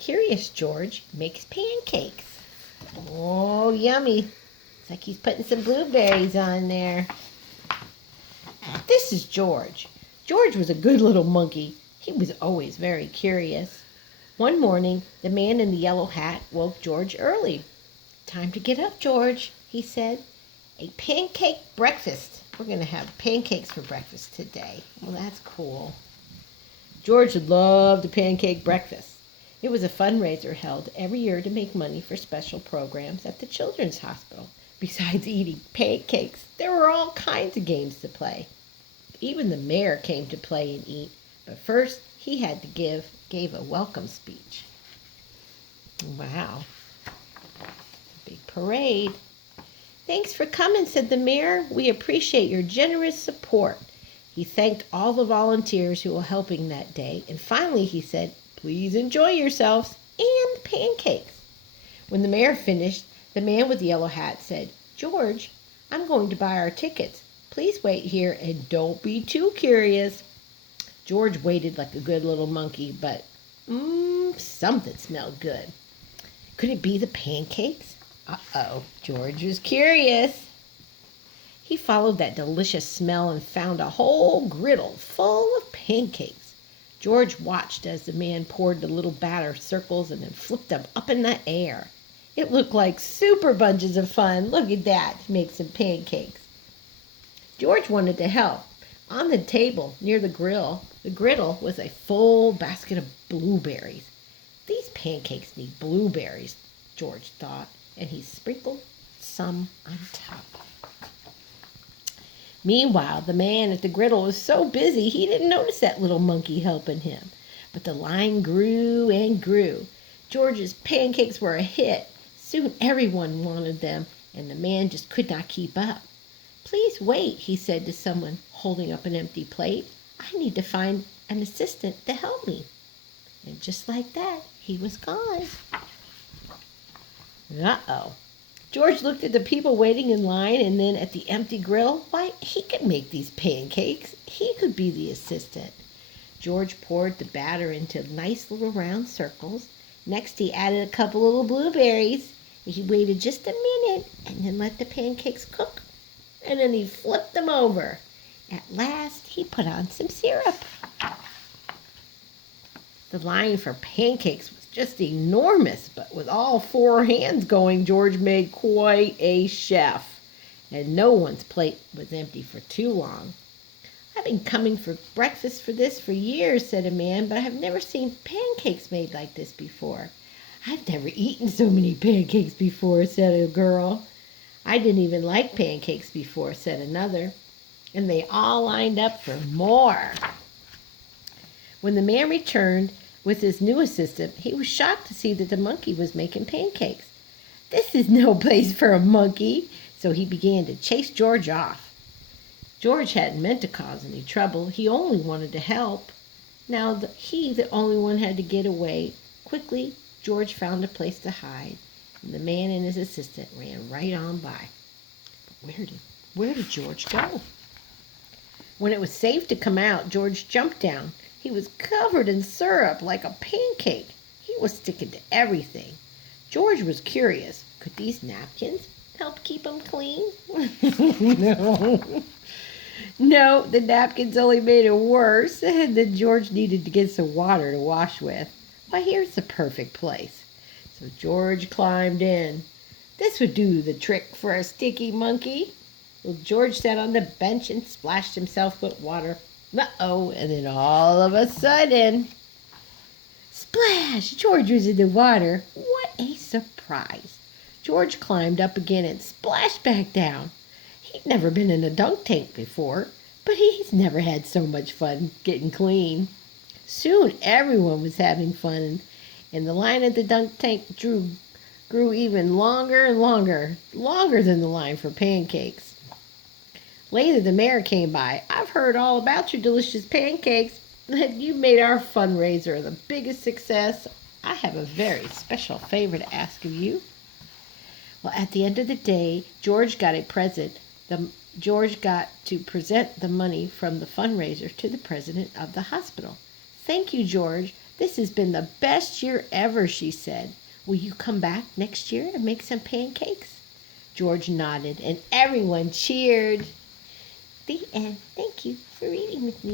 Curious George makes pancakes. Oh, yummy. It's like he's putting some blueberries on there. This is George. George was a good little monkey. He was always very curious. One morning, the man in the yellow hat woke George early. "Time to get up, George," he said. "A pancake breakfast. We're going to have pancakes for breakfast today." Well, that's cool. George loved the pancake breakfast. It was a fundraiser held every year to make money for special programs at the Children's Hospital. Besides eating pancakes, there were all kinds of games to play. Even the mayor came to play and eat, but first he had to gave a welcome speech. Wow, big parade. "Thanks for coming," said the mayor. "We appreciate your generous support." He thanked all the volunteers who were helping that day, and finally he said, "Please enjoy yourselves and pancakes." When the mayor finished, the man with the yellow hat said, "George, I'm going to buy our tickets. Please wait here and don't be too curious." George waited like a good little monkey, but something smelled good. Could it be the pancakes? Uh-oh, George was curious. He followed that delicious smell and found a whole griddle full of pancakes. George watched as the man poured the little batter circles and then flipped them up in the air. It looked like super bunches of fun. Look at that, to make some pancakes. George wanted to help. On the table near the griddle was a full basket of blueberries. These pancakes need blueberries, George thought, and he sprinkled some on top. Meanwhile, the man at the griddle was so busy he didn't notice that little monkey helping him. But the line grew and grew. George's pancakes were a hit. Soon everyone wanted them, and the man just could not keep up. "Please wait," he said to someone holding up an empty plate. "I need to find an assistant to help me." And just like that, he was gone. Uh-oh. George looked at the people waiting in line and then at the empty griddle. Why, he could make these pancakes. He could be the assistant. George poured the batter into nice little round circles. Next, he added a couple little blueberries. He waited just a minute and then let the pancakes cook. And then he flipped them over. At last, he put on some syrup. The line for pancakes was just enormous, but with all four hands going, George made quite a chef. And no one's plate was empty for too long. "I've been coming for breakfast for this for years," said a man, "but I have never seen pancakes made like this before." "I've never eaten so many pancakes before," said a girl. "I didn't even like pancakes before," said another. And they all lined up for more. When the man returned with his new assistant, he was shocked to see that the monkey was making pancakes. "This is no place for a monkey," so he began to chase George off. George hadn't meant to cause any trouble. He only wanted to help. Now the only one had to get away. Quickly, George found a place to hide, and the man and his assistant ran right on by. But where did George go? When it was safe to come out, George jumped down. He was covered in syrup like a pancake. He was sticking to everything. George was curious. Could these napkins help keep him clean? No. No, the napkins only made it worse. And then George needed to get some water to wash with. Why, here's the perfect place. So George climbed in. This would do the trick for a sticky monkey. Well, George sat on the bench and splashed himself with water. Uh-oh, and then all of a sudden, splash! George was in the water. What a surprise. George climbed up again and splashed back down. He'd never been in a dunk tank before, but he's never had so much fun getting clean. Soon everyone was having fun, and the line at the dunk tank grew even longer and longer than the line for pancakes. Later, the mayor came by. "I've heard all about your delicious pancakes. You've made our fundraiser the biggest success. I have a very special favor to ask of you." Well, at the end of the day, George got a present. George got to present the money from the fundraiser to the president of the hospital. "Thank you, George. "This has been the best year ever," she said. "Will you come back next year to make some pancakes?" George nodded, and everyone cheered. The end. Thank you for reading with me.